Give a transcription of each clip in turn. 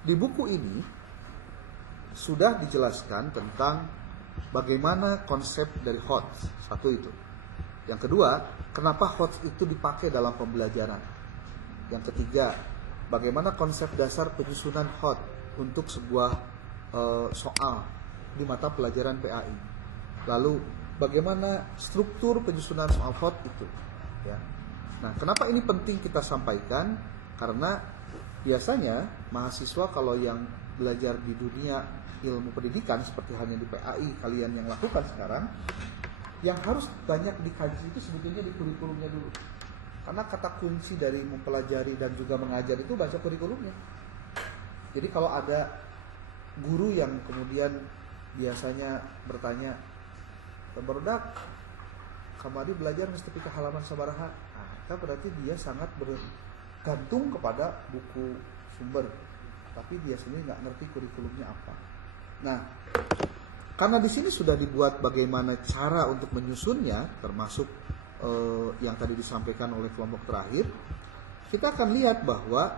Di buku ini sudah dijelaskan tentang bagaimana konsep dari HOTS. Satu itu. Yang kedua, kenapa HOTS itu dipakai dalam pembelajaran. Yang ketiga, bagaimana konsep dasar penyusunan HOTS untuk sebuah soal di mata pelajaran PAI. Lalu bagaimana struktur penyusunan soal HOTS itu, ya. Nah, kenapa ini penting kita sampaikan? Karena biasanya mahasiswa kalau yang belajar di dunia ilmu pendidikan seperti hanya di PAI kalian yang lakukan sekarang, yang harus banyak dikaji itu sebetulnya di kurikulumnya dulu. Karena kata kunci dari mempelajari dan juga mengajar itu baca kurikulumnya. Jadi kalau ada guru yang kemudian biasanya bertanya, "Barudak, kamari belajar mesti ke halaman sabaraha." Nah, itu berarti dia sangat bergantung kepada buku sumber, tapi dia sendiri nggak ngerti kurikulumnya apa. Nah, karena di sini sudah dibuat bagaimana cara untuk menyusunnya, termasuk yang tadi disampaikan oleh kelompok terakhir, kita akan lihat bahwa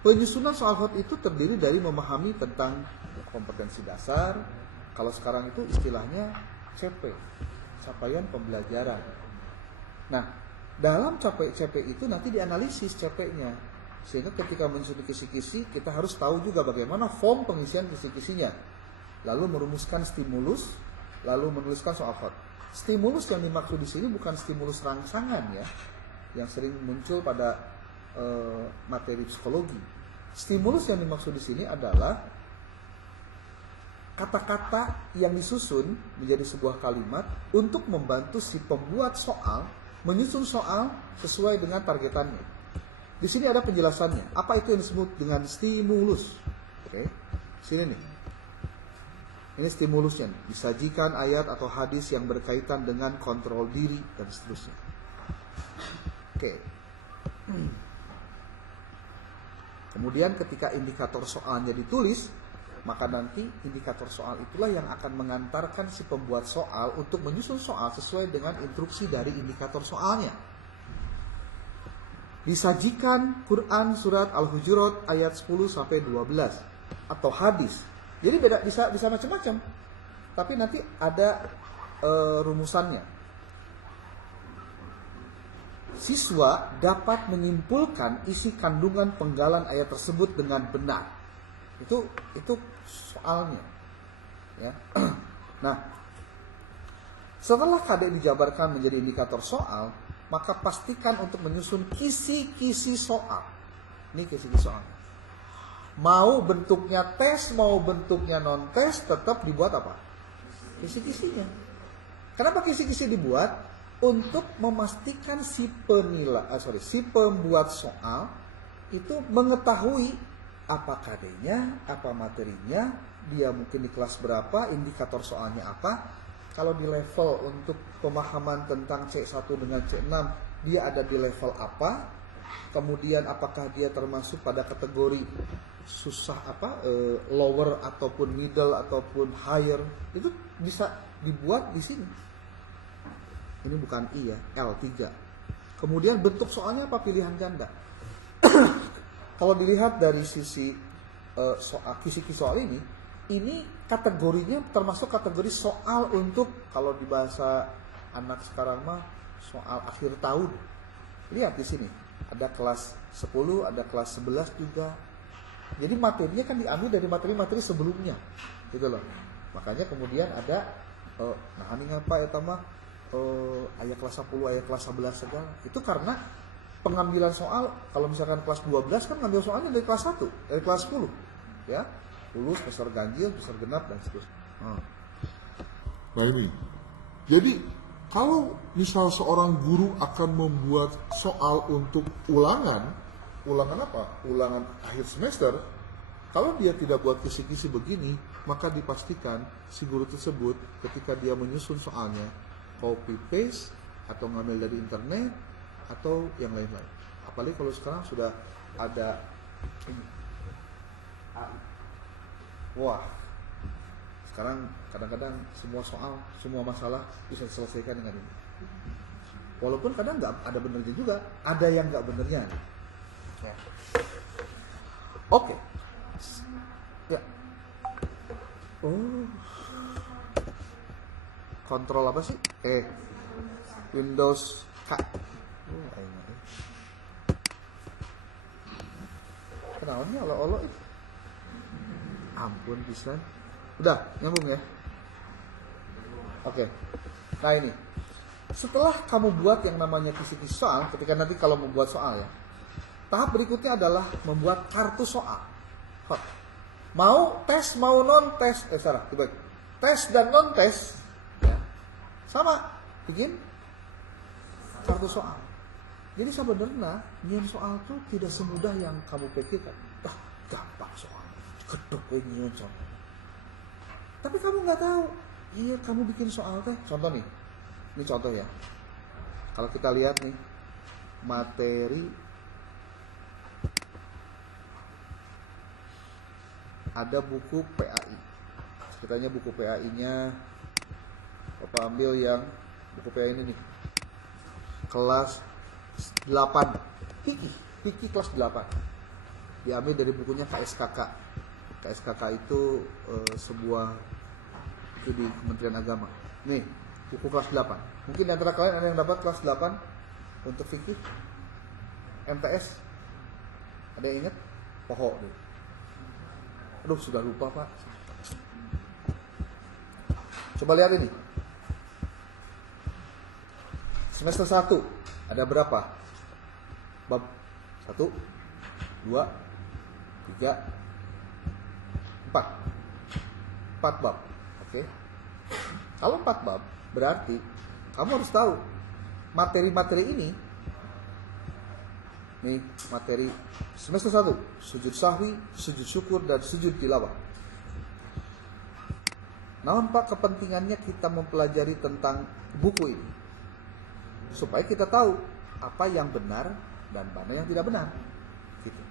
penyusunan soal HOT itu terdiri dari memahami tentang kompetensi dasar. Kalau sekarang itu istilahnya CP, capaian pembelajaran. Nah, dalam CP itu nanti dianalisis CP-nya. Sehingga ketika menyusun kisi-kisi, kita harus tahu juga bagaimana form pengisian kisi-kisinya. Lalu merumuskan stimulus, lalu menuliskan soal HOT. Stimulus yang dimaksud di sini bukan stimulus rangsangan ya, yang sering muncul pada materi psikologi. Stimulus yang dimaksud di sini adalah kata-kata yang disusun menjadi sebuah kalimat untuk membantu si pembuat soal menyusun soal sesuai dengan targetannya. Di sini ada penjelasannya. Apa itu yang disebut dengan stimulus? Oke, sini nih. Ini stimulusnya. Disajikan ayat atau hadis yang berkaitan dengan kontrol diri dan seterusnya. Oke. Kemudian ketika indikator soalnya ditulis, maka nanti indikator soal itulah yang akan mengantarkan si pembuat soal untuk menyusun soal sesuai dengan instruksi dari indikator soalnya. Disajikan Quran surat Al-Hujurat ayat 10 sampai 12 atau hadis. Jadi beda, bisa macam-macam. Tapi nanti ada rumusannya. Siswa dapat menyimpulkan isi kandungan penggalan ayat tersebut dengan benar. Itu soalnya. Ya. Nah, setelah KD dijabarkan menjadi indikator soal, maka pastikan untuk menyusun kisi-kisi soal. Ini kisi-kisi soal. Mau bentuknya tes, mau bentuknya non-tes, tetap dibuat apa? Kisi-kisinya. Kenapa kisi-kisi dibuat? Untuk memastikan si pembuat soal itu mengetahui apa KD-nya, apa materinya, dia mungkin di kelas berapa, indikator soalnya apa. Kalau di level untuk pemahaman tentang C1 dengan C6, dia ada di level apa. Kemudian apakah dia termasuk pada kategori susah lower ataupun middle ataupun higher, itu bisa dibuat di sini. Ini bukan I ya, L3. Kemudian bentuk soalnya apa? Pilihan ganda. Kalau dilihat dari sisi kisi-kisi soal ini kategorinya termasuk kategori soal untuk, kalau di bahasa anak sekarang mah, soal akhir tahun. Lihat di sini, ada kelas 10, ada kelas 11 juga. Jadi materinya kan diambil dari materi-materi sebelumnya, gitu loh. Makanya kemudian ada, nah ini ngapa ya tamah ayat kelas 10, ayat kelas 11 segala. Itu karena pengambilan soal, kalau misalkan kelas 12 kan ngambil soalnya dari kelas 1, dari kelas 10, ya. Lulus, besar ganjil, besar genap, dan seterusnya. Nah ini, jadi kalau misal seorang guru akan membuat soal untuk ulangan apa? Ulangan akhir semester, kalau dia tidak buat kisi-kisi begini, maka dipastikan si guru tersebut ketika dia menyusun soalnya, copy paste atau ngambil dari internet atau yang lain-lain. Apalagi kalau sekarang sudah ada wah, sekarang kadang-kadang semua soal, semua masalah bisa diselesaikan dengan ini. Walaupun kadang nggak ada benernya juga, ada yang nggak benernya. Ya. Oke, Oh. Kontrol apa sih? Windows K. Oh, ayo. Kenapa nih olo-olo itu? Ampun pisan. Udah, nyambung ya. Oke. Nah ini. Setelah kamu buat yang namanya kisi-kisi soal, ketika nanti kalau membuat soal ya. Tahap berikutnya adalah membuat kartu soal. Hot. Mau tes, mau non tes, tes dan non tes, ya. Sama, bikin kartu soal. Jadi sebenarnya nyian soal tuh tidak semudah yang kamu pikirkan. Gampang soal, kedok nyian soal. Tapi kamu nggak tahu, iya kamu bikin soal teh. Contoh nih, ini contoh ya. Kalau kita lihat nih materi. Ada buku PAI. Ceritanya buku PAI-nya Bapak ambil yang buku PAI ini nih. Kelas 8. Fikih kelas 8. Diambil dari bukunya KSKK. KSKK itu sebuah itu di Kementerian Agama. Nih, buku kelas 8. Mungkin di antara kalian ada yang dapat kelas 8 untuk fikih? MTS? Ada yang ingat? Pohok deh. Aduh, sudah lupa Pak. Coba lihat ini. Semester 1 ada berapa? Bab 1, 2, 3, 4. 4 bab. Oke. Kalau 4 bab berarti kamu harus tahu materi-materi ini. Nih materi semester 1, sujud sahwi, sujud syukur, dan sujud tilawah. Namun Pak, kepentingannya kita mempelajari tentang buku ini supaya kita tahu apa yang benar dan mana yang tidak benar. Gitu.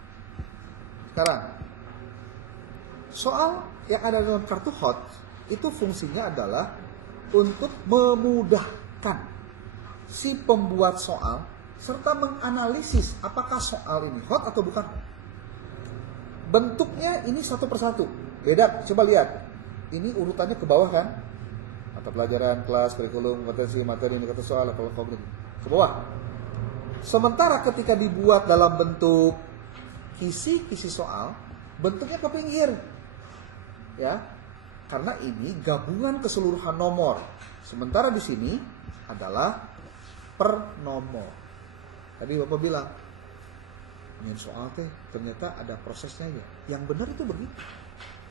Sekarang, soal yang ada dalam kartu hot itu fungsinya adalah untuk memudahkan si pembuat soal serta menganalisis apakah soal ini hot atau bukan. Bentuknya ini satu persatu. Beda, coba lihat. Ini urutannya ke bawah kan? Mata pelajaran, kelas, kurikulum, kompetensi, materi, indikator soal, level kognitif. Ke bawah. Sementara ketika dibuat dalam bentuk kisi-kisi soal, bentuknya ke pinggir. Ya. Karena ini gabungan keseluruhan nomor. Sementara di sini adalah per nomor. Tadi Bapak bilang, ini soal teh ternyata ada prosesnya ya. Yang benar itu begitu.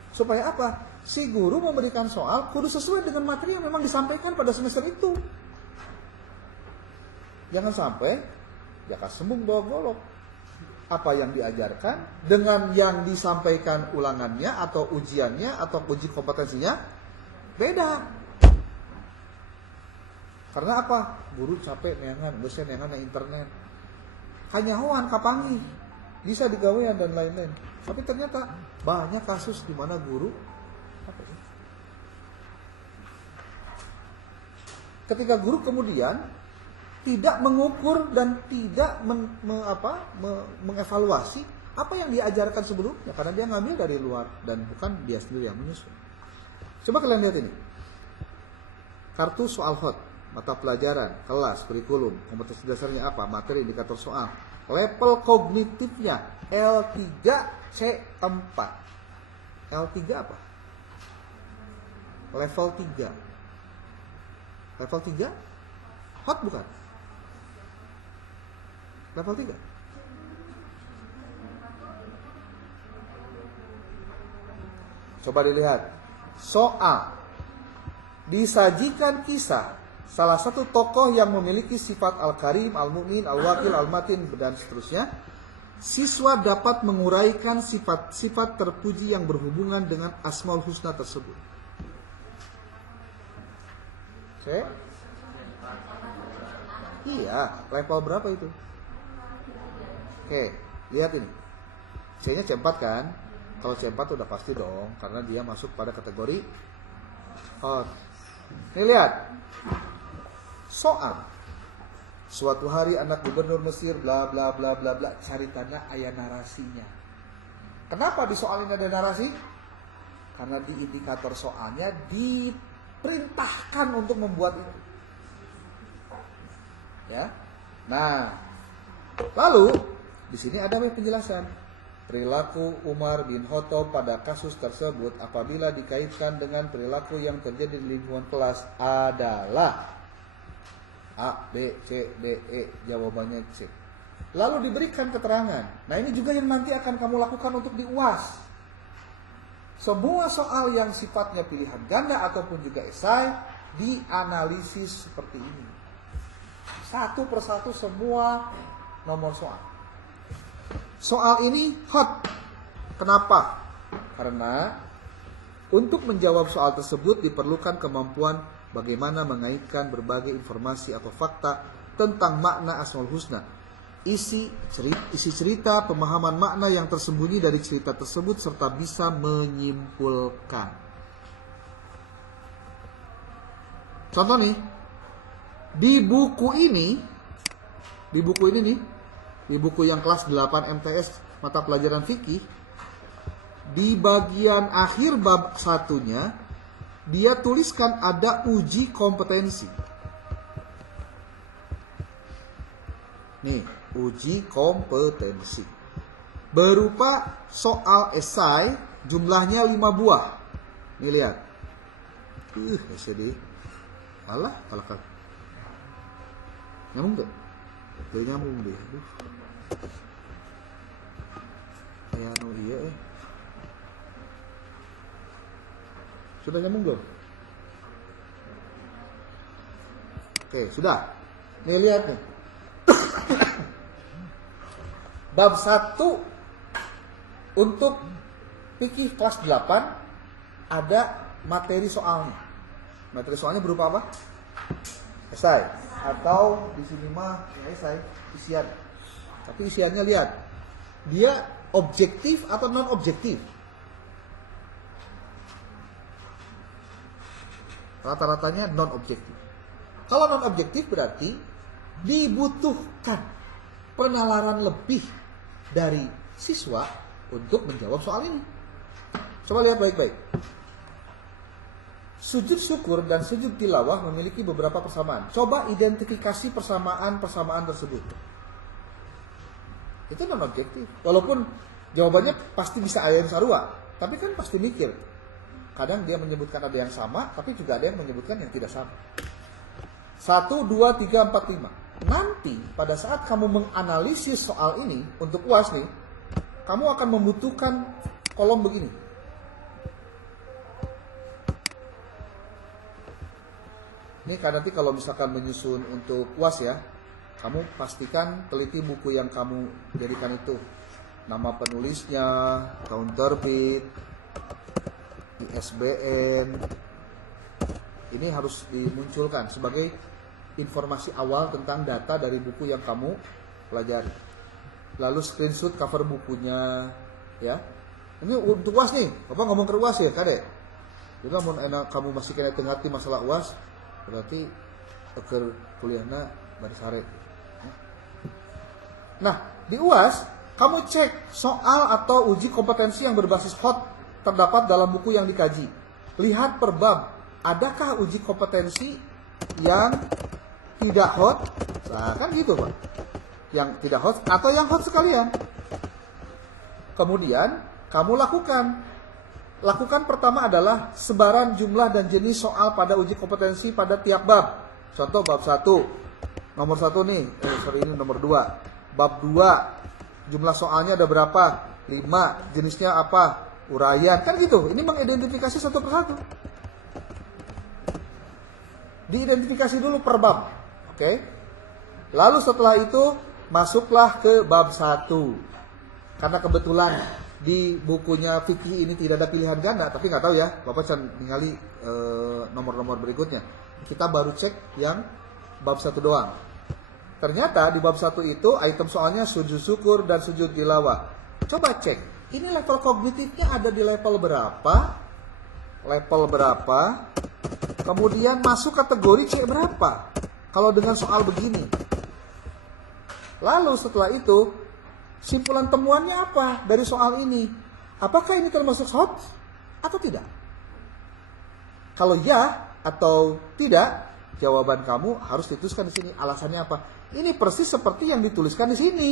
Supaya apa? Si guru memberikan soal kudu sesuai dengan materi yang memang disampaikan pada semester itu. Jangan sampai jaka sembung bawa golok. Apa yang diajarkan dengan yang disampaikan ulangannya atau ujiannya atau uji kompetensinya beda. Karena apa? Guru capek neangan, dosen neangan na internet. Kanyahoan kapangi, bisa digawean dan lain-lain. Tapi ternyata banyak kasus di mana guru ketika guru kemudian tidak mengukur dan tidak mengevaluasi apa yang diajarkan sebelumnya karena dia ngambil dari luar dan bukan dia sendiri yang menyusun. Coba kalian lihat ini. Kartu soal hot. Mata pelajaran, kelas, kurikulum, kompetensi dasarnya apa, materi, indikator soal, level kognitifnya L3, C4. L3 apa? Level 3. Level 3? Hot bukan? Level 3. Coba dilihat. Soal. Disajikan kisah salah satu tokoh yang memiliki sifat Al-Karim, Al-Mu'min, Al-Wakil, Al-Matin, dan seterusnya. Siswa dapat menguraikan sifat-sifat terpuji yang berhubungan dengan Asmaul Husna tersebut. Oke? Iya, level berapa itu? Oke, lihat ini. C-nya C4 kan? Kalau C4 udah pasti dong, karena dia masuk pada kategori hot. Nih lihat. Soal. Suatu hari anak gubernur Mesir bla bla bla bla bla, cari tanda ayat narasinya. Kenapa di soal ini ada narasi? Karena di indikator soalnya diperintahkan untuk membuat itu. Ya. Nah, lalu di sini ada penjelasan. Perilaku Umar bin Khattab pada kasus tersebut apabila dikaitkan dengan perilaku yang terjadi di lingkungan kelas adalah A, B, C, D, E. Jawabannya C. Lalu diberikan keterangan. Nah, ini juga yang nanti akan kamu lakukan untuk di UAS. Semua soal yang sifatnya pilihan ganda ataupun juga esai dianalisis seperti ini. Satu persatu semua nomor soal. Soal ini hot. Kenapa? Karena untuk menjawab soal tersebut diperlukan kemampuan bagaimana mengaitkan berbagai informasi atau fakta tentang makna Asmaul Husna. Isi cerita, pemahaman makna yang tersembunyi dari cerita tersebut serta bisa menyimpulkan. Contoh nih, di buku ini nih, di buku yang kelas 8 MTS mata pelajaran fikih, di bagian akhir bab satunya dia tuliskan ada uji kompetensi. Nih, uji kompetensi berupa soal esai jumlahnya 5 buah. Nih lihat. Esai alah kan. Nyambung gak? Gak nyambung deh. Kayak iya Sudah nyambung gak? Oke, sudah. Nih lihat nih. Bab 1 untuk fikih kelas 8 ada materi soalnya. Materi soalnya berupa apa? Esai. Atau di sini mah ya esai, isian. Tapi isiannya lihat. Dia objektif atau non objektif? Rata-ratanya non objektif. Kalau non objektif berarti dibutuhkan penalaran lebih dari siswa untuk menjawab soal ini. Coba lihat baik-baik. Sujud syukur dan sujud tilawah memiliki beberapa persamaan. Coba identifikasi persamaan-persamaan tersebut. Itu non objektif. Walaupun jawabannya pasti bisa ayat sarua, tapi kan pasti mikir. Kadang dia menyebutkan ada yang sama, tapi juga ada yang menyebutkan yang tidak sama. 1, 2, 3, 4, 5. Nanti pada saat kamu menganalisis soal ini untuk UAS nih, kamu akan membutuhkan kolom begini. Ini kan nanti kalau misalkan menyusun untuk UAS ya, kamu pastikan teliti buku yang kamu jadikan itu. Nama penulisnya, tahun terbit, ISBN. Ini harus dimunculkan sebagai informasi awal tentang data dari buku yang kamu pelajari. Lalu screenshot cover bukunya, ya. Ini untuk UAS nih, Bapak ngomong ke UAS ya, Kadek. Jadi kamu masih kena tengati masalah UAS, berarti agar kuliahnya baru sare. Nah, di UAS kamu cek soal atau uji kompetensi yang berbasis hot terdapat dalam buku yang dikaji. Lihat per bab, adakah uji kompetensi yang tidak hot? Nah, kan gitu, Pak. Yang tidak hot atau yang hot sekalian. Kemudian kamu lakukan pertama adalah sebaran jumlah dan jenis soal pada uji kompetensi pada tiap bab. Contoh bab 1. Nomor 1 nih, ini nomor 2. Bab 2, jumlah soalnya ada berapa? 5, jenisnya apa? Uraian, kan gitu. Ini mengidentifikasi satu persatu. Diidentifikasi dulu per bab. Oke. Lalu setelah itu masuklah ke bab 1. Karena kebetulan di bukunya fikih ini tidak ada pilihan ganda, tapi nggak tahu ya, Bapak can ningali nomor-nomor berikutnya. Kita baru cek yang bab 1 doang. Ternyata di bab 1 itu item soalnya sujud syukur dan sujud tilawah. Coba cek, ini level kognitifnya ada di level berapa? Level berapa? Kemudian masuk kategori C berapa? Kalau dengan soal begini. Lalu setelah itu simpulan temuannya apa dari soal ini? Apakah ini termasuk hot atau tidak? Kalau ya atau tidak, jawaban kamu harus dituliskan di sini. Alasannya apa? Ini persis seperti yang dituliskan di sini.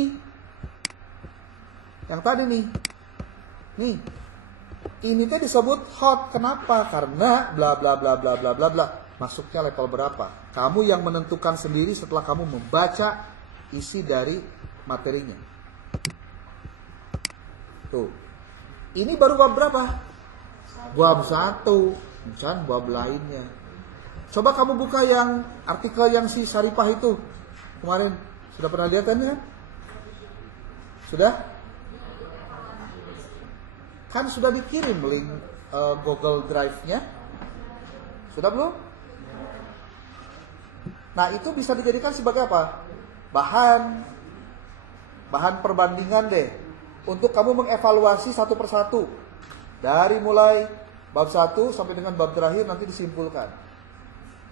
Yang tadi nih. Nih. Ini teh disebut hot. Kenapa? Karena bla bla bla bla bla bla bla. Masuknya level berapa? Kamu yang menentukan sendiri setelah kamu membaca isi dari materinya. Tuh. Ini baru bab berapa? Bab 1. Bukan bab lainnya. Coba kamu buka yang artikel yang si Syarifah itu kemarin. Sudah pernah lihat kan? Sudah? Kan sudah dikirim link Google Drive-nya. Sudah belum? Nah, itu bisa dijadikan sebagai apa? Bahan perbandingan deh. Untuk kamu mengevaluasi satu persatu. Dari mulai bab 1 sampai dengan bab terakhir nanti disimpulkan.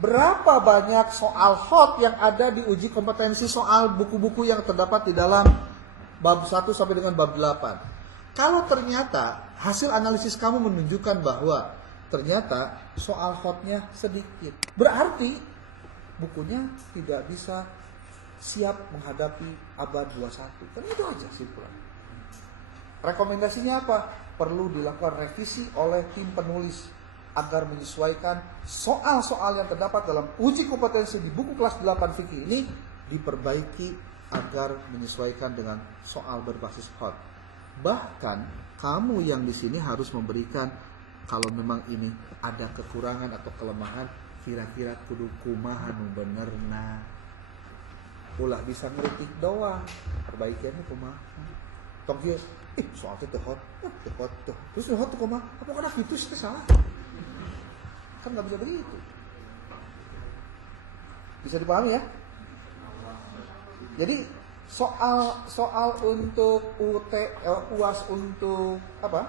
Berapa banyak soal hot yang ada di uji kompetensi soal buku-buku yang terdapat di dalam bab 1 sampai dengan bab 8. Kalau ternyata hasil analisis kamu menunjukkan bahwa ternyata soal hotnya sedikit, berarti bukunya tidak bisa siap menghadapi abad 21. Kan itu aja simpulan. Rekomendasinya apa? Perlu dilakukan revisi oleh tim penulis agar menyesuaikan soal-soal yang terdapat dalam uji kompetensi di buku kelas 8 fikih ini diperbaiki agar menyesuaikan dengan soal berbasis hot. Bahkan kamu yang di sini harus memberikan kalau memang ini ada kekurangan atau kelemahan, kira-kira kudu kumaha nu benerna. Ulah bisa ngeritik doang, perbaikiannya kumaha. Tong kieu, soal itu hot, tuh. Terus hot tuh kumaha? Apa kada gitu sih salah? Kan nggak bisa begitu. Bisa dipahami ya? Jadi soal untuk UAS untuk apa?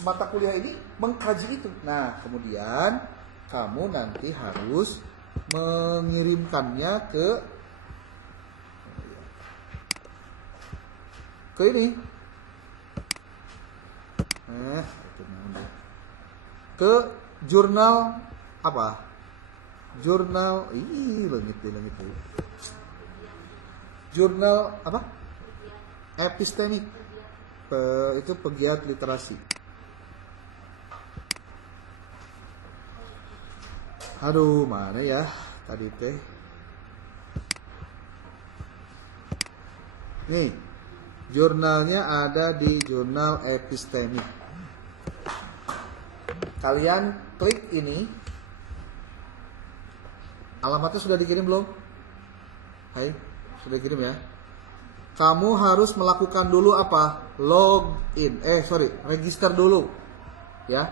Mata kuliah ini mengkaji itu. Nah, kemudian kamu nanti harus mengirimkannya ke ini. Ke jurnal apa? Jurnal langit. Jurnal apa? Epistemik. Itu pegiat literasi. Aduh, mana ya tadi teh? Nih, jurnalnya ada di jurnal Epistemik. Kalian klik ini. Alamatnya sudah dikirim belum? Hai, sudah dikirim ya. Kamu harus melakukan dulu apa? Login. Register dulu. Ya.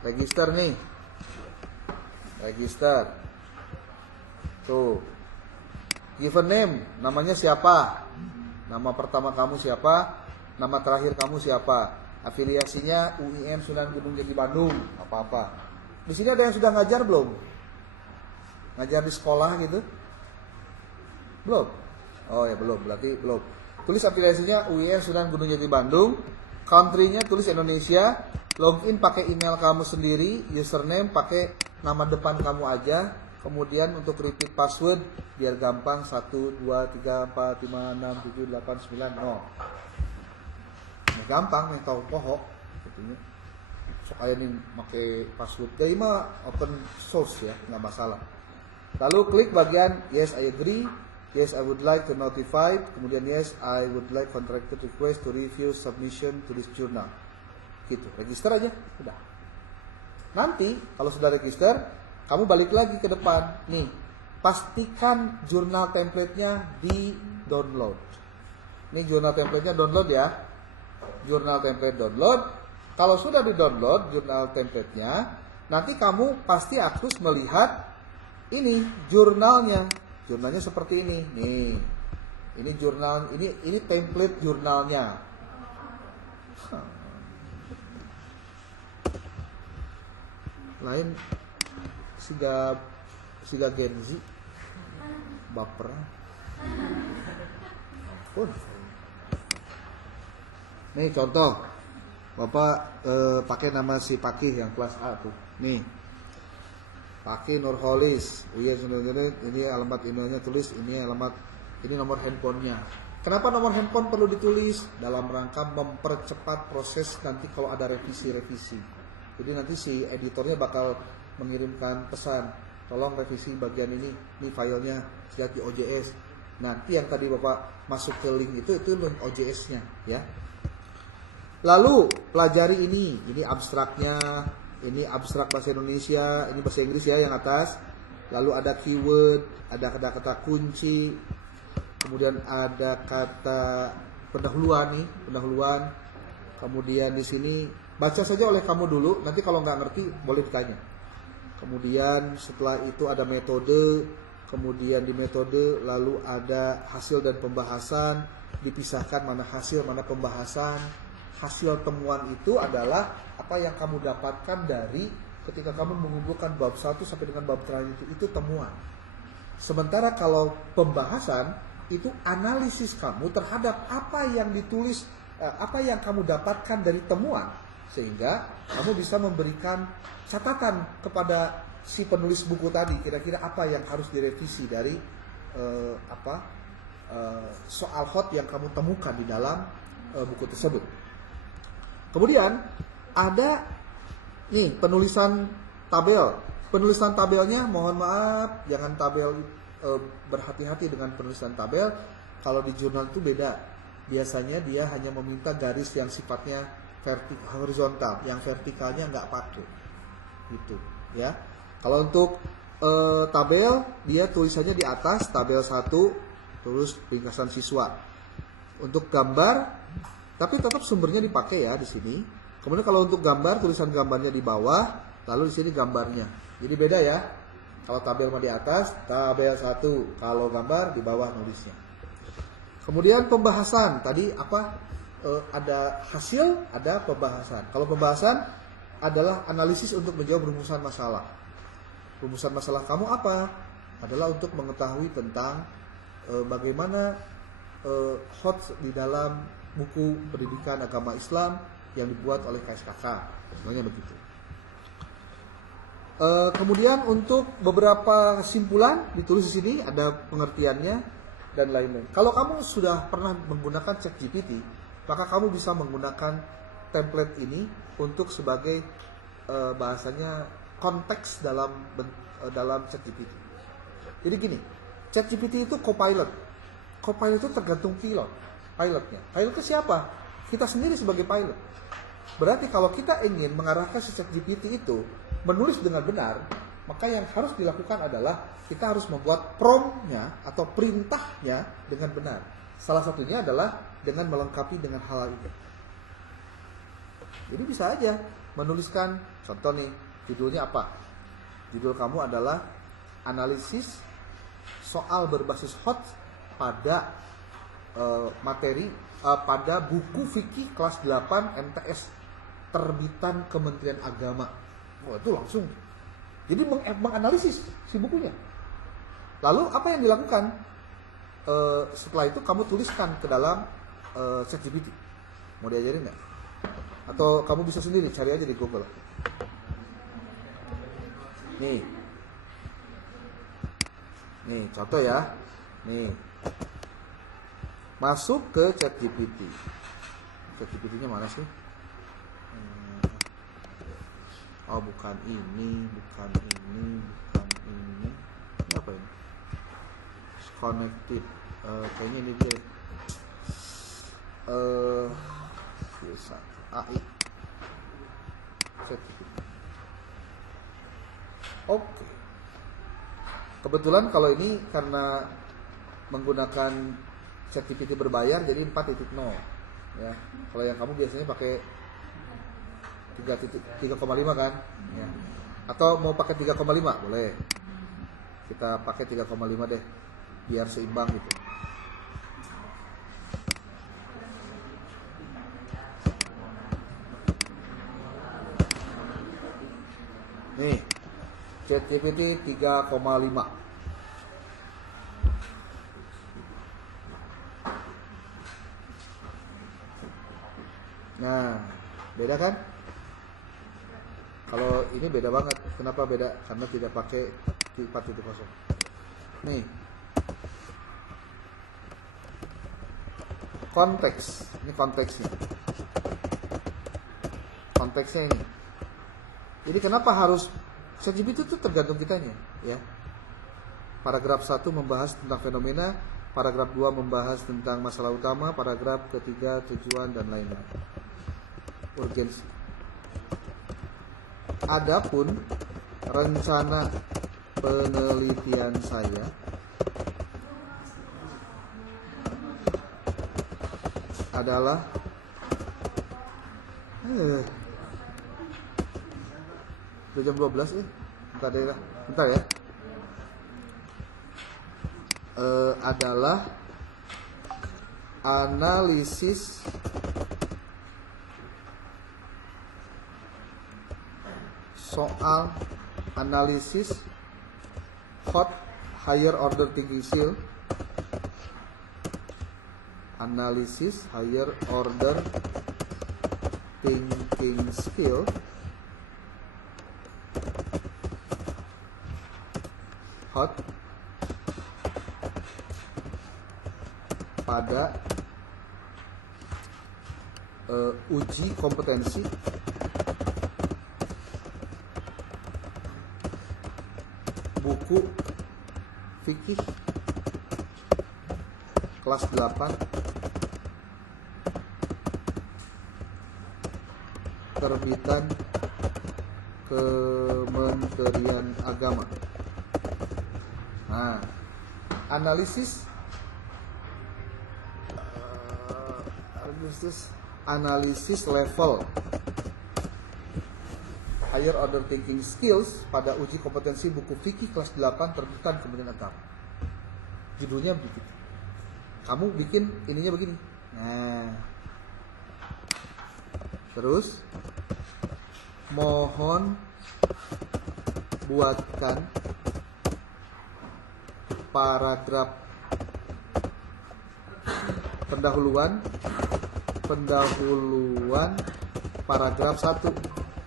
Register nih. Register. Tuh. Given name, namanya siapa? Nama pertama kamu siapa? Nama terakhir kamu siapa? Afiliasinya UIN Sunan Gunung Jati Bandung, apa-apa. Di sini ada yang sudah ngajar belum? Ngajar di sekolah gitu? Belum? Oh ya belum, berarti belum. Tulis afiliasinya UIN Sunan Gunung Jati Bandung, country-nya tulis Indonesia, login pakai email kamu sendiri, username pakai nama depan kamu aja, kemudian untuk repeat password biar gampang 1 2 3 4 5 6 7 8 9 0. Gampang nih tahu pohok gitu. Soalnya nih pakai password dari mah open source ya, nggak masalah. Lalu klik bagian yes I agree, yes I would like to notify, kemudian yes I would like contracted request to review submission to this journal. Gitu, register aja, udah. Nanti kalau sudah register, kamu balik lagi ke depan. Nih, pastikan jurnal template-nya di download. Ini jurnal template-nya download ya. Jurnal template download. Kalau sudah di download jurnal template-nya, nanti kamu pasti harus melihat ini jurnalnya. Jurnalnya seperti ini. Nih. Ini jurnal, ini template jurnalnya. Lain siga Genzi baper. Pun. Nih contoh. Bapak pakai nama si Pakih yang kelas A tuh. Nih. Pakih Nurholis. Iya, ini alamat emailnya tulis, ini alamat, ini nomor handphonenya. Kenapa nomor handphone perlu ditulis? Dalam rangka mempercepat proses nanti kalau ada revisi-revisi. Jadi nanti si editornya bakal mengirimkan pesan, tolong revisi bagian ini filenya lihat di OJS. Nanti yang tadi Bapak masuk ke link itu link OJS-nya ya. Lalu pelajari ini abstraknya, ini abstrak bahasa Indonesia, ini bahasa Inggris ya yang atas. Lalu ada keyword, ada kata-kata kunci, kemudian ada kata pendahuluan nih, pendahuluan. Kemudian di sini baca saja oleh kamu dulu, nanti kalau nggak ngerti boleh ditanya. Kemudian setelah itu ada metode, kemudian di metode lalu ada hasil dan pembahasan, dipisahkan mana hasil, mana pembahasan. Hasil temuan itu adalah apa yang kamu dapatkan dari ketika kamu mengumpulkan bab 1 sampai dengan bab terakhir itu temuan. Sementara kalau pembahasan itu analisis kamu terhadap apa yang ditulis, apa yang kamu dapatkan dari temuan, sehingga kamu bisa memberikan catatan kepada si penulis buku tadi, kira-kira apa yang harus direvisi dari soal hot yang kamu temukan di dalam buku tersebut. Kemudian ada nih penulisan tabel. Penulisan tabelnya mohon maaf jangan tabel, berhati-hati dengan penulisan tabel. Kalau di jurnal itu beda. Biasanya dia hanya meminta garis yang sifatnya horizontal, yang vertikalnya nggak pakai. Gitu ya. Kalau untuk tabel dia tulisannya di atas tabel 1 terus ringkasan siswa. Untuk gambar tapi tetap sumbernya dipakai ya di sini. Kemudian kalau untuk gambar, tulisan gambarnya di bawah, lalu di sini gambarnya. Jadi beda ya. Kalau tabel mah di atas, tabel 1. Kalau gambar di bawah nulisnya. Kemudian pembahasan. Tadi apa? Ada hasil, ada pembahasan. Kalau pembahasan adalah analisis untuk menjawab rumusan masalah. Rumusan masalah kamu apa? Adalah untuk mengetahui tentang bagaimana hot di dalam buku pendidikan agama Islam yang dibuat oleh KSKK, sebenarnya begitu. Kemudian untuk beberapa kesimpulan ditulis di sini, ada pengertiannya dan lain-lain. Kalau kamu sudah pernah menggunakan ChatGPT, maka kamu bisa menggunakan template ini untuk sebagai bahasanya konteks dalam ChatGPT. Jadi gini, ChatGPT itu copilot. Copilot itu tergantung pilotnya. Pilotnya siapa? Kita sendiri sebagai pilot. Berarti kalau kita ingin mengarahkan si ChatGPT itu menulis dengan benar, maka yang harus dilakukan adalah kita harus membuat promptnya atau perintahnya dengan benar. Salah satunya adalah dengan melengkapi dengan hal itu. Jadi bisa aja menuliskan, contoh nih, judulnya apa? Judul kamu adalah analisis soal berbasis hot pada materi pada buku fikih kelas 8 MTS terbitan Kementerian Agama. Wah, itu langsung. Jadi menganalisis si bukunya. Lalu apa yang dilakukan? Setelah itu kamu tuliskan ke dalam ChatGPT. Mau diajarin nggak? Atau kamu bisa sendiri cari aja di Google. Nih contoh ya. Nih. Masuk ke ChatGPT. ChatGPT-nya mana sih? Oh, bukan ini. Ini apa ini? Connected. Kayaknya ini dia. Bisa. AI. ChatGPT. Oke. Kebetulan kalau ini karena menggunakan ChatGPT berbayar jadi 4.0 ya. Kalau yang kamu biasanya pakai 3.5 kan ya. Atau mau pakai 3,5 boleh. Kita pakai 3,5 deh biar seimbang gitu. Nih ChatGPT 3,5. Nah, Beda kan? Kalau ini beda banget. Kenapa beda? Karena tidak pakai 4.0. Nih. Konteks. Ini konteksnya. Konteksnya ini. Jadi kenapa harus ChatGPT itu tergantung kitanya, ya. Paragraf 1 membahas tentang fenomena, paragraf 2 membahas tentang masalah utama, paragraf ketiga tujuan dan lain-lain. Urgensi. Adapun rencana penelitian saya adalah udah jam 12 ya. Bentar ya. Adalah analisis soal analisis hot higher order thinking skill, analisis higher order thinking skill hot pada uji kompetensi buku fikih kelas 8 terbitan Kementerian Agama. Nah, analisis level higher order thinking skills pada uji kompetensi buku fikih kelas 8 terbitan Kementerian Agama. Judulnya begitu. Kamu bikin ininya begini. Nah, terus mohon buatkan paragraf pendahuluan paragraf 1.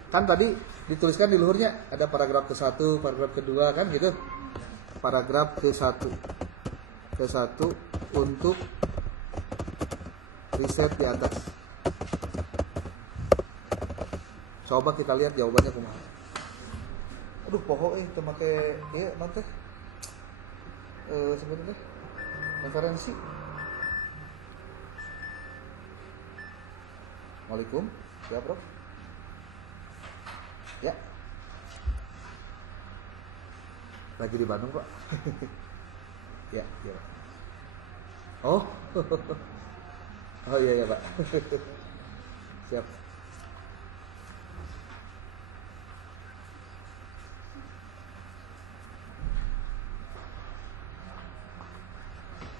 Kan tadi dituliskan di luhurnya ada paragraf ke-1, paragraf kedua kan gitu. Paragraf ke-1 untuk riset di atas. Coba kita lihat jawabannya kumaha. Aduh, poho teu make ieu mah teh. Sebenarnya referensi. Waalaikum, ya bro. Ya. Lagi di Bandung Pak. Ya, ya Pak. Oh. Oh iya Pak. Siap.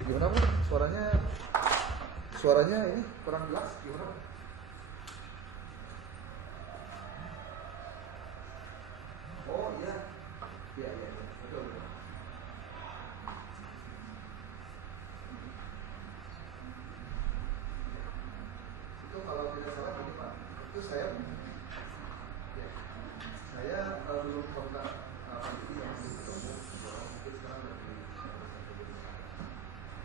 Gimana Pak? Suaranya ini kurang jelas gimana Pak? Oh iya. Iya. Betul. Itu kalau tidak salah gini Pak. Itu saya belum pernah ini yang belum ketemu. Mungkin sekarang lebih.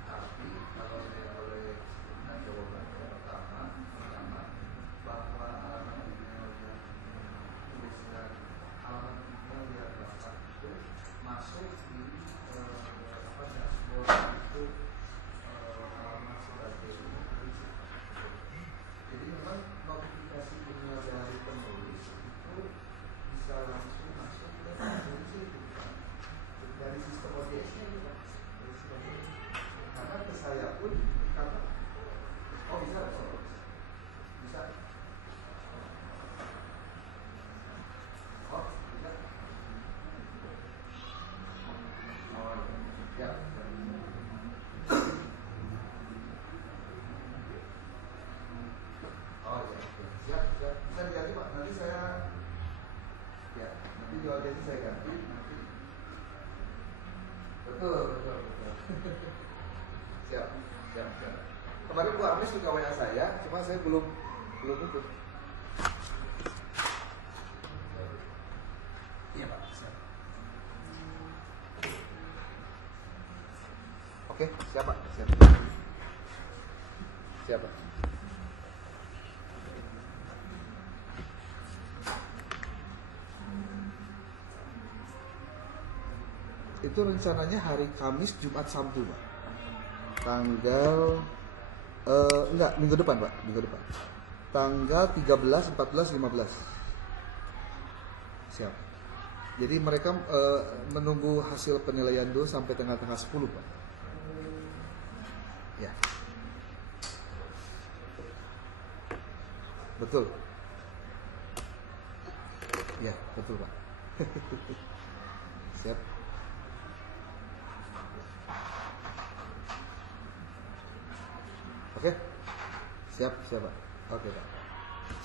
Tapi kalau saya boleh sebutkan jawabannya pertama bahwa alamat email yang tuliskan alamat email yang daftar itu masuk di dashboard itu alamat sebagai penulis. Jadi memang notifikasi email dari penulis itu bisa langsung masuk ke penulis itu dari sistem ODS-nya itu Pak. Karena ke saya pun karena bisa. Oh bisa. Oh ya. Oh ya. Siap. Bisa diganti Pak. Nanti saya nanti jual jadi saya ganti. Betul. Siap. Kemarin Bu Amis juga WA saya, cuma saya belum ikut. Iya Pak. Siap. Oke, siapa? Siap. Siapa? Itu rencananya hari Kamis, Jumat, Sabtu, Pak. Tanggal enggak, minggu depan, Pak, minggu depan. Tanggal 13, 14, 15. Siap. Jadi mereka menunggu hasil penilaian dulu sampai tanggal 10, Pak. Ya. Betul. Ya, betul, Pak. Siap. Oke. Siap, siap, Pak. Oke, Pak.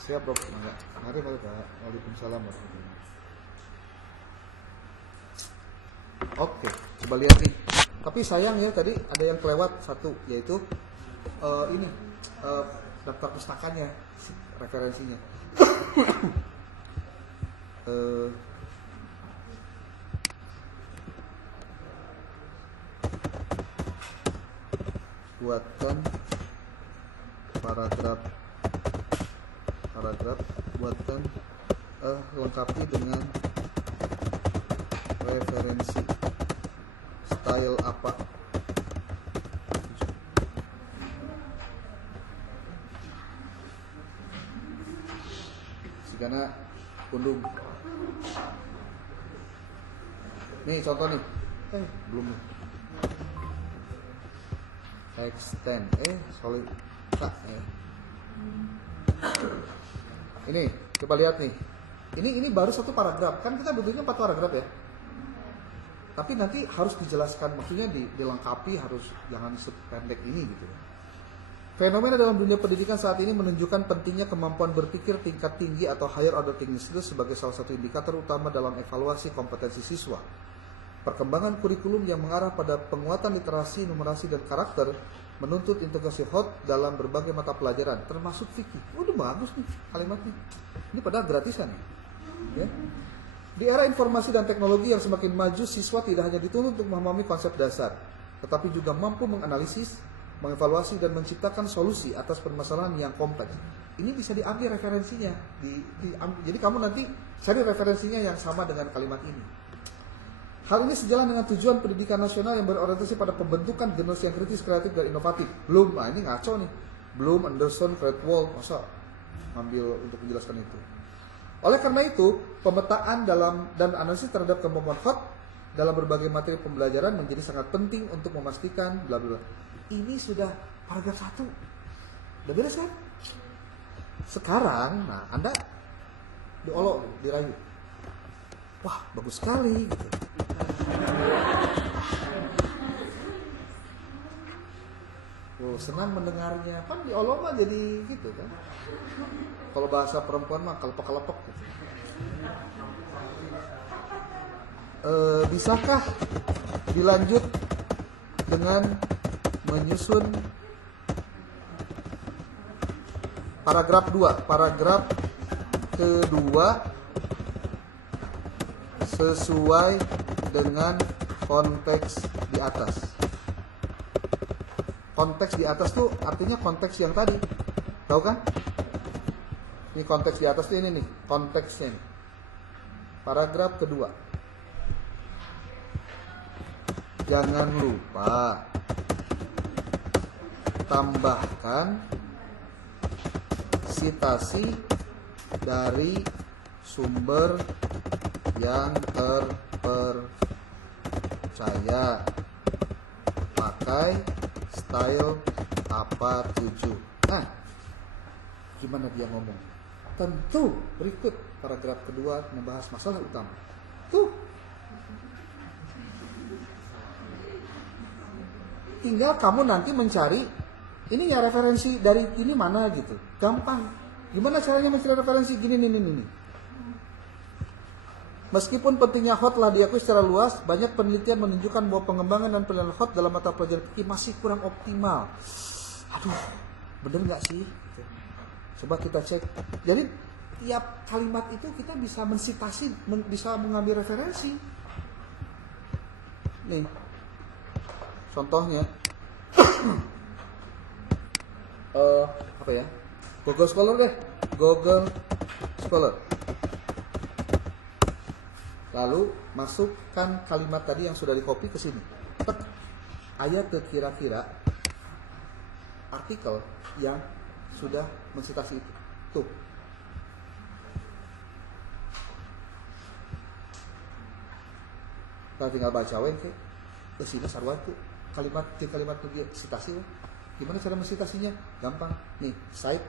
Siap, Bro. Mangga. Mari, Pak. Waalaikumsalam warahmatullahi. Oke, coba lihat nih. Tapi sayang ya, tadi ada yang kelewat satu, yaitu ini daftar pustakanya, referensinya. Buatkan paragraf, buatkan lengkapi dengan referensi style apa. Karena kundung. Nih contoh nih. Belum nih. Extend. Solid. Ini coba lihat nih. Ini baru satu paragraf. Kan kita butuhnya 4 paragraf ya. Tapi nanti harus dijelaskan, maksudnya dilengkapi, harus jangan sependek ini gitu. Fenomena dalam dunia pendidikan saat ini menunjukkan pentingnya kemampuan berpikir tingkat tinggi atau higher order thinking skills sebagai salah satu indikator utama dalam evaluasi kompetensi siswa. Perkembangan kurikulum yang mengarah pada penguatan literasi, numerasi, dan karakter menuntut integrasi hot dalam berbagai mata pelajaran, termasuk fikih. Udah bagus nih kalimatnya. Ini padahal gratisan ya. Di era informasi dan teknologi yang semakin maju, siswa tidak hanya dituntut untuk memahami konsep dasar, tetapi juga mampu menganalisis, mengevaluasi, dan menciptakan solusi atas permasalahan yang kompleks. Ini bisa diambil referensinya. Jadi kamu nanti cari referensinya yang sama dengan kalimat ini. Hal ini sejalan dengan tujuan pendidikan nasional yang berorientasi pada pembentukan generasi yang kritis, kreatif, dan inovatif. Belum, ini ngaco nih. Belum, Anderson, Fredwald, masa ngambil untuk menjelaskan itu. Oleh karena itu, pemetaan dan analisis terhadap kemampuan hot dalam berbagai materi pembelajaran menjadi sangat penting untuk memastikan bla bla. Ini sudah paragraf 1. Udah beres kan? Sekarang, nah Anda diolok, dirayu. Wah, bagus sekali gitu. Oh, senang mendengarnya. Kan diolok mah jadi gitu kan. Kalau bahasa perempuan mah kelepek-kelepek gitu. Bisakah dilanjut dengan menyusun paragraf 2? Paragraf kedua sesuai dengan konteks di atas. Konteks di atas tuh artinya konteks yang tadi. Tahu kan? Ini konteks di atas ini nih, konteksnya nih. Paragraf kedua. Jangan lupa tambahkan sitasi dari sumber yang terpercaya. Pakai style apa 7. Nah, gimana dia ngomong? Tentu berikut paragraf kedua membahas masalah utama. Tuh. Tinggal kamu nanti mencari ini ya referensi dari ini mana gitu. Gampang. Gimana caranya mencari referensi gini nih. Meskipun pentingnya hot telah diakui secara luas, banyak penelitian menunjukkan bahwa pengembangan dan penilaian hot dalam mata pelajaran fikih masih kurang optimal. Aduh, bener nggak sih? Coba kita cek. Jadi setiap kalimat itu kita bisa mensitasi, bisa mengambil referensi. Nih, contohnya, apa ya? Google Scholar deh, Google Scholar. Lalu masukkan kalimat tadi yang sudah di copy ke sini. Tek. Ayat kira-kira artikel yang sudah mensitasi itu. Tuh. Kita tinggal baca we ke. Sini sarua tuh kalimat sitasi we. Gimana cara mensitasinya? Gampang. Nih, site.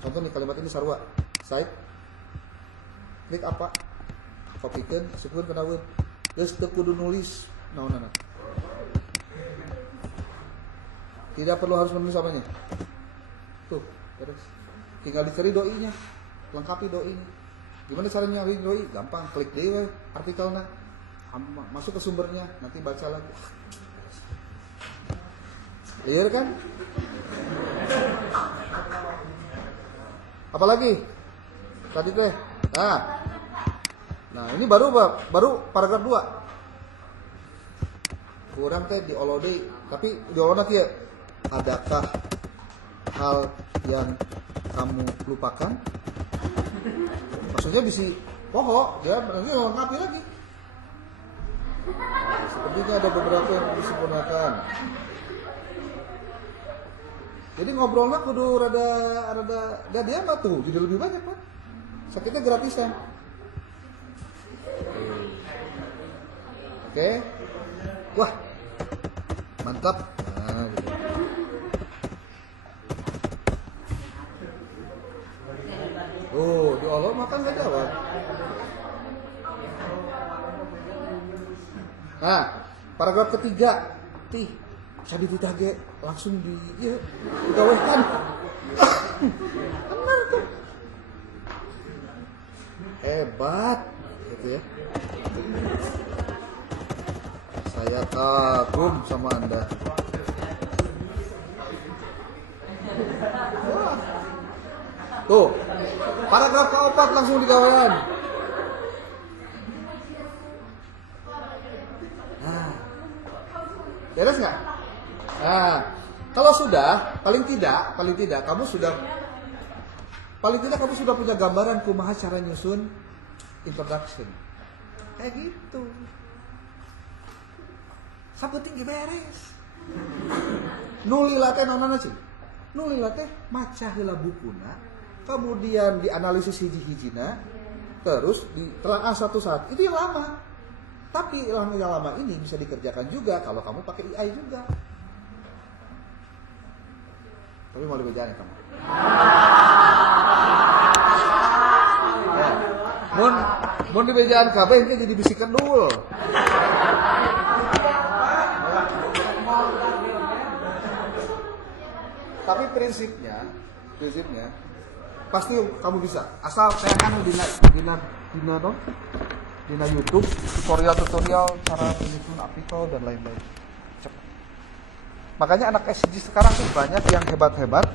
Contoh nih kalimat ini sarua. Site. Klik apa? Kopikeun, masukkeun ke daun. Geus teu kudu nulis naonana. Tidak perlu harus menulis apanya. Tuh, terus tinggal dicari doinya, lengkapi doinya. Gimana caranya nyari doi? Gampang, klik dewe artikelnya, masuk ke sumbernya, nanti baca lagi. Clear kan? Apalagi? Tadi teh. Nah, ini baru paragraf 2. Kurang teh diolode, tapi diolona kieu. Adakah hal yang kamu lupakan? Maksudnya bisa pohon, dia nanti lengkapi lagi. Nah, sepertinya ada beberapa yang harus disempurnakan. Jadi ngobrolnya kudu rada dia mah tuh, jadi lebih banyak Pak. Sakitnya gratisan. Oke. Wah. Mantap. Nah, gitu. Oh, di Allah makan gak jawab. Nah, paragraf ketiga. Tih, sabi ditage langsung digawekan. Benar tuh. Hebat, gitu ya. Saya kagum sama Anda. Wah. Tuh, paragraf keempat langsung digawean. Nah, beres nggak? Nah, kalau sudah, paling tidak kamu sudah punya gambaran kumaha cara nyusun introduction. Kayak gitu. Sabeting ge beres. Nulila teh naonana sih? Nulila teh maca heula bukuna, kemudian dianalisis hiji-hijina, terus ditelaah satu-satu. Itu yang lama. Tapi yang lama ini bisa dikerjakan juga kalau kamu pakai AI juga. Tapi mau dibejain kamu. Ya. Mun dibejaan kabeh ini jadi bisikan dulu. Tapi prinsipnya pasti kamu bisa. Asal tekan dina YouTube tutorial cara menyusun artikel dan lain-lain. Cepat. Makanya anak SG sekarang tuh banyak yang hebat-hebat.